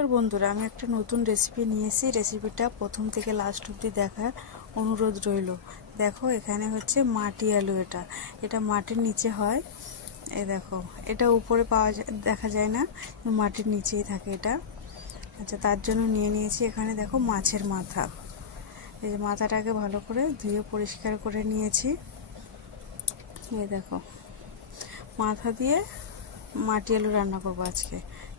নমস্কার বন্ধুরা, আমি একটা নতুন রেসিপি নিয়েছি। রেসিপিটা প্রথম থেকে লাস্ট অবধি দেখার অনুরোধ রইল। দেখো, এখানে হচ্ছে মাটি আলু। এটা মাটির নিচে হয়। এই দেখো, এটা উপরে দেখা যায় না, মাটির নিচেই থাকে এটা। আচ্ছা, তার জন্য নিয়েছি এখানে দেখো মাছের মাথা। এই যে মাথাটাকে ভালো করে ধুয়ে পরিষ্কার করে নিয়েছি। এই দেখো, মাথা দিয়ে মাটি আলু রান্না করবো আজকে।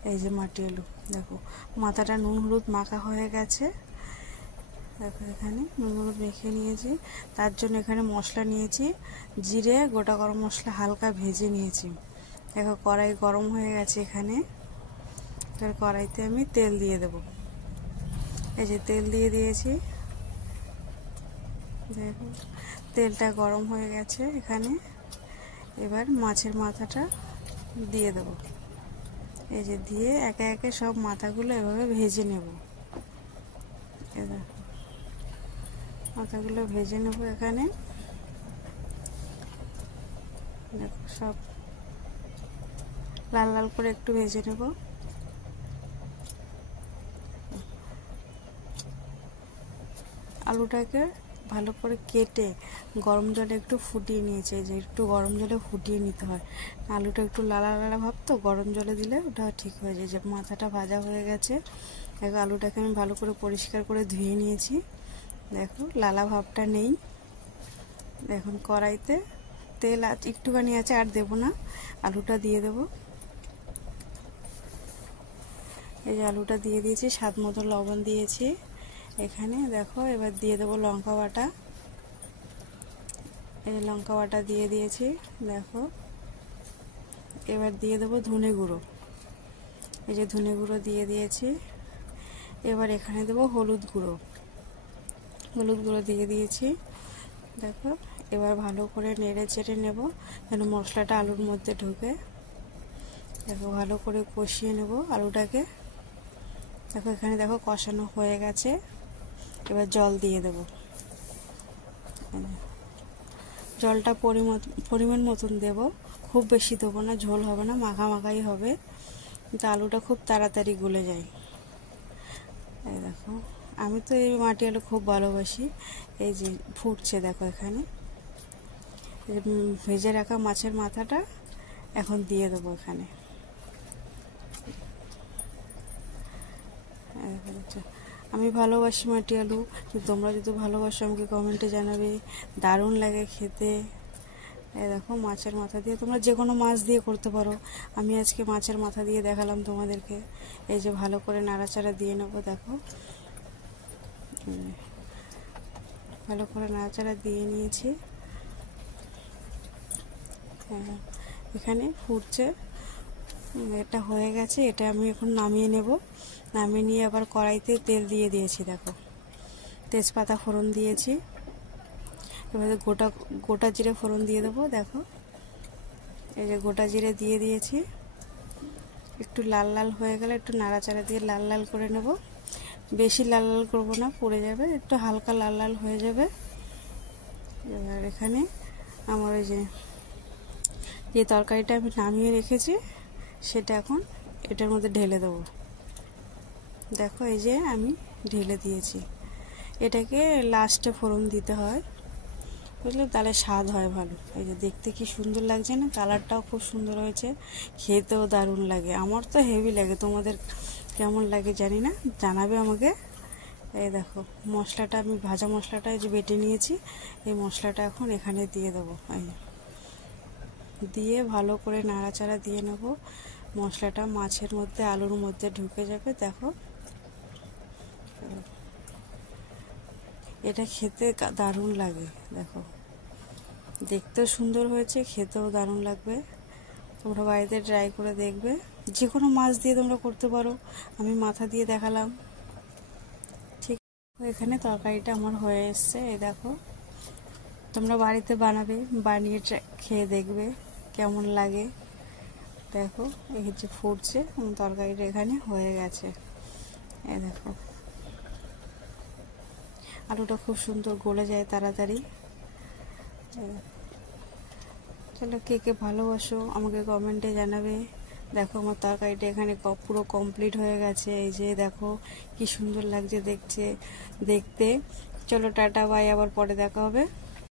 এই যে মাটি আলু, দেখো মাথাটা নুন হলুদ মাখা হয়ে গেছে। দেখো এখানে নুন হলুদ মেখে নিয়েছি। তার জন্য এখানে মশলা নিয়েছি, জিরে, গোটা গরম মশলা হালকা ভেজে নিয়েছি। দেখো কড়াই গরম হয়ে গেছে। এখানে কড়াইতে আমি তেল দিয়ে দেব। এই যে তেল দিয়ে দিয়েছি। দেখো তেলটা গরম হয়ে গেছে। এখানে এবার মাছের মাথাটা দিয়ে দেব। এই যে দিয়ে একে একে সব মাথাগুলো এভাবে ভেজে নেব। মাথাগুলো ভেজে নেব। এখানে দেখো সব লাল লাল করে একটু ভেজে নেব। আলুটাকে ভালো করে কেটে গরম জলে একটু ফুটিয়ে নিয়েছে। যে একটু গরম জলে ফুটিয়ে নিতে হয়, আলুটা একটু লালা লালা ভাব, তো গরম জলে দিলে ওটা ঠিক হয়ে যায়। যে মাথাটা ভাজা হয়ে গেছে। দেখো আলুটাকে আমি ভালো করে পরিষ্কার করে ধুয়ে নিয়েছি। দেখো লালা ভাবটা নেই। এখন কড়াইতে তেল একটুখানি আছে, আর দেবো না, আলুটা দিয়ে দেব। এই যে আলুটা দিয়ে দিয়েছি, স্বাদ মতো লবণ দিয়েছি। এখানে দেখো এবার দিয়ে দেবো লঙ্কা বাটা। এই যে লঙ্কা বাটা দিয়ে দিয়েছি। দেখো এবার দিয়ে দেবো ধনে গুঁড়ো। এই যে ধনে গুঁড়ো দিয়ে দিয়েছি। এবার এখানে দেবো হলুদ গুঁড়ো। হলুদ গুঁড়ো দিয়ে দিয়েছি। দেখো এবার ভালো করে নেড়ে চেড়ে নেব, যেন মশলাটা আলুর মধ্যে ঢুকে। দেখো ভালো করে কষিয়ে নেব আলুটাকে। দেখো এখানে দেখো কষানো হয়ে গেছে। এবার জল দিয়ে দেব। জলটা পরিমাণ মতন দেব, খুব বেশি দেবো না, ঝোল হবে না, মাখা মাখাই হবে, কিন্তু আলুটা খুব তাড়াতাড়ি গলে যায়। এই দেখো, আমি তো এই মাটি আলু খুব ভালোবাসি। এই যে ফুটছে, দেখো এখানে ভেজে রাখা মাছের মাথাটা এখন দিয়ে দেবো এখানে। আমি ভালোবাসি মাটি আলু, তোমরা যদি ভালোবাসো আমাকে কমেন্টে জানাবে। দারুণ লাগে খেতে। এই দেখো মাছের মাথা দিয়ে তোমরা যে কোনো মাছ দিয়ে করতে পারো, আমি আজকে মাছের মাথা দিয়ে দেখালাম তোমাদেরকে। এই যে ভালো করে নাড়াচাড়া দিয়ে নেবো। দেখো ভালো করে নাড়াচাড়া দিয়ে নিয়েছি। হ্যাঁ, এখানে ফুটছে, এটা হয়ে গেছে। এটা আমি এখন নামিয়ে নেব। নামিয়ে নিয়ে আবার কড়াইতে তেল দিয়ে দিয়েছি। দেখো তেজপাতা ফোড়ন দিয়েছি। এবারে গোটা জিরে ফোড়ন দিয়ে দেবো। দেখো এই যে গোটা জিরে দিয়ে দিয়েছি। একটু লাল লাল হয়ে গেলে একটু নাড়াচাড়া দিয়ে লাল লাল করে নেব। বেশি লাল লাল করবো না, পড়ে যাবে, একটু হালকা লাল লাল হয়ে যাবে। এবার এখানে আমার ওই যে তরকারিটা আমি নামিয়ে রেখেছি সেটা এখন এটার মধ্যে ঢেলে দেবো। দেখো এই যে আমি ঢেলে দিয়েছি। এটাকে লাস্টে ফোড়ন দিতে হয়, বুঝলে, তাহলে স্বাদ হয় ভালো। এই যে দেখতে কি সুন্দর লাগছে না, কালারটাও খুব সুন্দর হয়েছে, খেতেও দারুণ লাগে। আমার তো হেভি লাগে, তোমাদের কেমন লাগে জানি না, জানাবে আমাকে। এই দেখো মশলাটা আমি ভাজা মশলাটা যে বেটে নিয়েছি, এই মশলাটা এখন এখানে দিয়ে দেবো। দিয়ে ভালো করে নাড়াচাড়া দিয়ে নেব। মশলাটা মাছের মধ্যে আলুর মধ্যে ঢুকে যাবে। দেখো এটা খেতে দারুণ লাগে। দেখো দেখতেও সুন্দর হয়েছে, খেতেও দারুণ লাগবে। তোমরা বাড়িতে ট্রাই করে দেখবে। যে কোনো মাছ দিয়ে তোমরা করতে পারো, আমি মাথা দিয়ে দেখালাম। ঠিক এখানে তরকারিটা আমার হয়ে এসছে। এই দেখো তোমরা বাড়িতে বানাবে, বানিয়ে খেয়ে দেখবে কেমন লাগে। দেখো এই যে ফুটছে, তরকারিটা এখানে হয়ে গেছে। এই দেখো আলুটা খুব সুন্দর গলে যায় তাড়াতাড়ি। চলো, কে কে ভালোবাসো আমাকে কমেন্টে জানাবে। দেখো আমার তরকারিটা এখানে পুরো কমপ্লিট হয়ে গেছে। এই যে দেখো কি সুন্দর লাগছে দেখতে। চলো টাটা বাই, আবার পরে দেখা হবে।